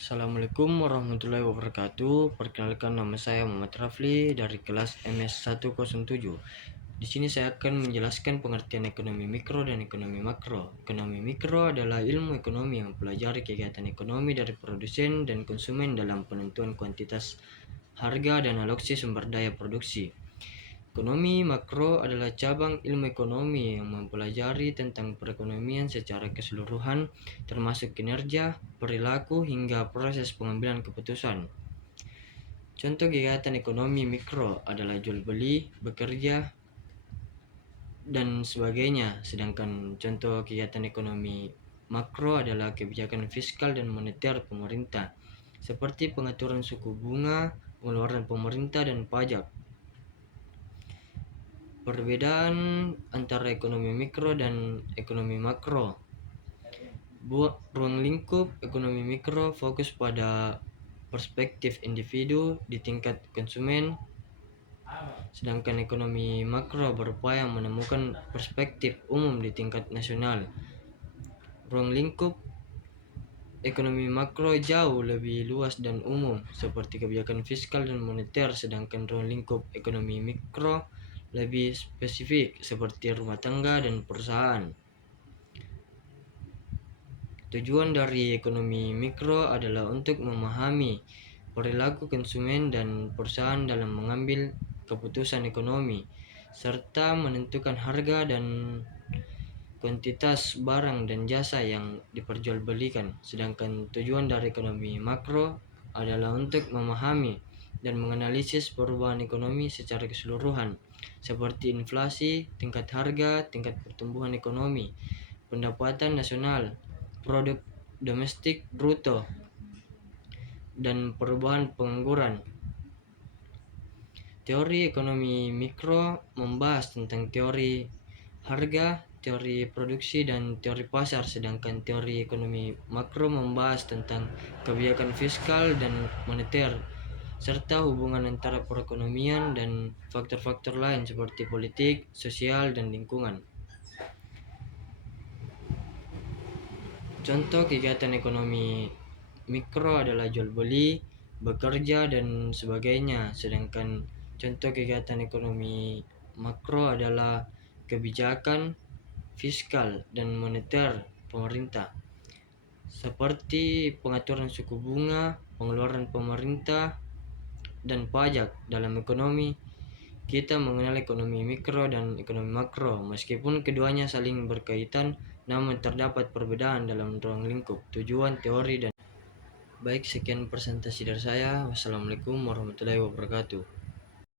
Assalamualaikum warahmatullahi wabarakatuh. Perkenalkan, nama saya Muhammad Rafli dari kelas MS 107. Di sini saya akan menjelaskan pengertian ekonomi mikro dan ekonomi makro. Ekonomi mikro adalah ilmu ekonomi yang mempelajari kegiatan ekonomi dari produsen dan konsumen dalam penentuan kuantitas, harga, dan alokasi sumber daya produksi. Ekonomi makro adalah cabang ilmu ekonomi yang mempelajari tentang perekonomian secara keseluruhan, termasuk kinerja, perilaku, hingga proses pengambilan keputusan. Contoh kegiatan ekonomi mikro adalah jual beli, bekerja, dan sebagainya. Sedangkan contoh kegiatan ekonomi makro adalah kebijakan fiskal dan moneter pemerintah, seperti pengaturan suku bunga, pengeluaran pemerintah, dan pajak. Perbedaan antara ekonomi mikro dan ekonomi makro. Ruang lingkup ekonomi mikro fokus pada perspektif individu di tingkat konsumen, sedangkan ekonomi makro berupaya menemukan perspektif umum di tingkat nasional. Ruang lingkup ekonomi makro jauh lebih luas dan umum, seperti kebijakan fiskal dan moneter, sedangkan ruang lingkup ekonomi mikro lebih spesifik, seperti rumah tangga dan perusahaan. Tujuan dari ekonomi mikro adalah untuk memahami perilaku konsumen dan perusahaan dalam mengambil keputusan ekonomi, serta menentukan harga dan kuantitas barang dan jasa yang diperjualbelikan. Sedangkan tujuan dari ekonomi makro adalah untuk memahami dan menganalisis perubahan ekonomi secara keseluruhan, seperti inflasi, tingkat harga, tingkat pertumbuhan ekonomi, pendapatan nasional, produk domestik bruto, dan perubahan pengangguran. Teori ekonomi mikro membahas tentang teori harga, teori produksi, dan teori pasar, sedangkan teori ekonomi makro membahas tentang kebijakan fiskal dan moneter, serta hubungan antara perekonomian dan faktor-faktor lain seperti politik, sosial, dan lingkungan. Contoh kegiatan ekonomi mikro adalah jual beli, bekerja, dan sebagainya. Sedangkan contoh kegiatan ekonomi makro adalah kebijakan fiskal dan moneter pemerintah, seperti pengaturan suku bunga, pengeluaran pemerintah, dan pajak. Dalam ekonomi, kita mengenal ekonomi mikro dan ekonomi makro. Meskipun keduanya saling berkaitan, namun terdapat perbedaan dalam ruang lingkup, tujuan, teori, dan... Baik, sekian presentasi dari saya. Wassalamualaikum warahmatullahi wabarakatuh.